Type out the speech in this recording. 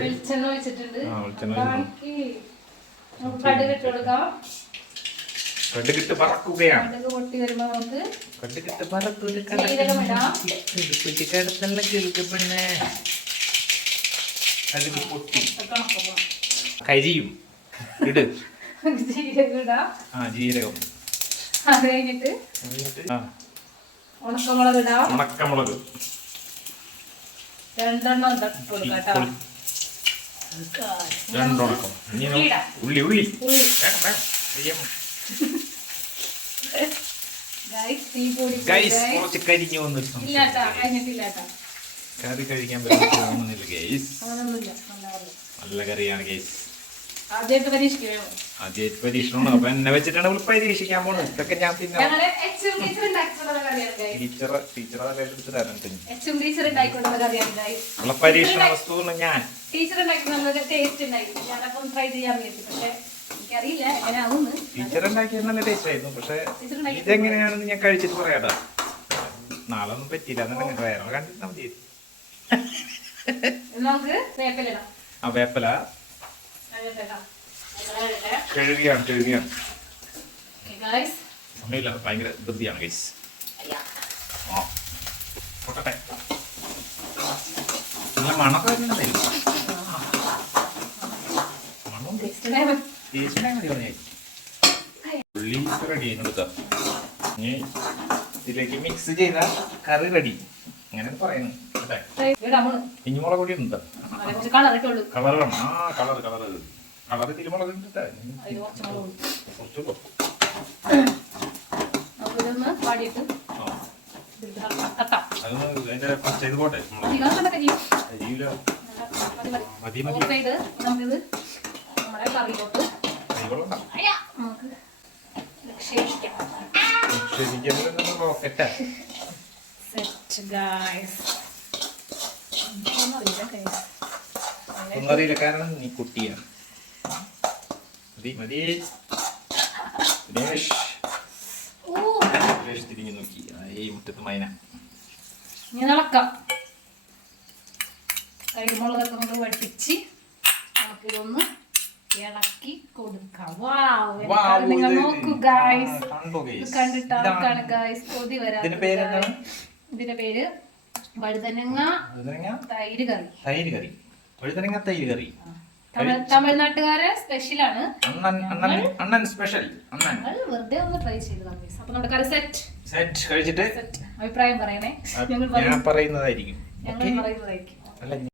വെളിച്ചെണ്ണ ഒഴിച്ചിട്ടുണ്ട്. കടുകിട്ട് പറക്കുകയാണ്. കടുക് പൊട്ടി വരുമ്പോ നമുക്ക് കടുകിട്ട് ജീരകം ഇടാം. കടുക് പൊട്ടി കരിയും ഇട്. ജീരകം ഇടാം. ജീരകം. അത് കഴിഞ്ഞിട്ട് ഉണക്കമുളക് ഇടാം. ഉണക്കമുളക് 2 എണ്ണം ഇട്ട് കൊടുക്കാം. 2 ഉണക്കം. ഉള്ളി ഉള്ളി കുറച്ച് കരിഞ്ഞു വന്നിട്ടുണ്ട്. കറി കഴിക്കാൻ പറ്റുന്നില്ല ഗൈസ്. നല്ല കറിയാണ് ഗൈസ്. ആദ്യമായിട്ട് പരീക്ഷണമാണ്. അപ്പൊ എന്നെ വെച്ചിട്ടാണ് ഇവിടെ പരീക്ഷിക്കാൻ പോണത്. ഇതൊക്കെ ഞാൻ പിന്നെ പരീക്ഷണ വസ്തു ഞാൻ ടീച്ചർ ഉണ്ടാക്കിയത് നല്ല ടേസ്റ്റ് ആയിരുന്നു. പക്ഷെ ഇതെങ്ങനെയാണെന്ന് ഞാൻ കഴിച്ചിട്ട് പറയാട്ടാ. നാളെ ഒന്നും പറ്റില്ല. എന്നുണ്ടെങ്കിൽ വേറെ കണ്ടിട്ടാ മതി. വേപ്പല കഴുകിയാണ് സമയമില്ല. ഭയങ്കര ധൃതിയാണ് ഗൈസ്. പൊട്ടട്ടെ. നല്ല മണമൊക്കെ വരുന്നുണ്ടായി. മണം ടേസ്റ്റ് മതി പറഞ്ഞാൽ ഉള്ളി റെഡി ആയിട്ട് ഇനി ഇതിലേക്ക് മിക്സ് ചെയ്ത കറി റെഡി. അങ്ങനെ പറയുന്നു. ഇനിമുളക് കൂടി ഉണ്ട്. കളർ വേണം. കളർ തിരുമുളക് കുറച്ചുള്ളൂ. അതിന്റെ പച്ച ഇത് പോട്ടെ. ഒന്നറിയില്ല, കാരണം നീ കുട്ടിയാണ്. മതി തിരിഞ്ഞു നോക്കി ഈ മുറ്റത്ത് മൈന. കരിമുളകൊക്കെ നമ്മൾ വട്ടിച്ച് നമുക്കിതൊന്ന് ഇളക്കി കൊടുക്കാം. നിങ്ങൾ നോക്കൂ ഗൈസ്, കണ്ടിട്ട് ആർക്കാണ് ഗൈസ് കൊതി വരാം. ഇതിന്റെ പേര് വഴുതനങ്ങ തൈര് കറി. വഴുതനങ്ങ തൈര് കറി തമിഴ്നാട്ടുകാരെ സ്പെഷ്യലാണ്. അണ്ണൻ സ്പെഷ്യൽ. വെറുതെ ഒന്ന് ട്രൈ ചെയ്തതാണ്. അപ്പൊ നമ്മുടെ കറി സെറ്റ് കഴിച്ചിട്ട് അഭിപ്രായം പറയണേ. ഞാൻ പറയുന്നതായിരിക്കും. ഞങ്ങൾ പറയുന്നതായിരിക്കും.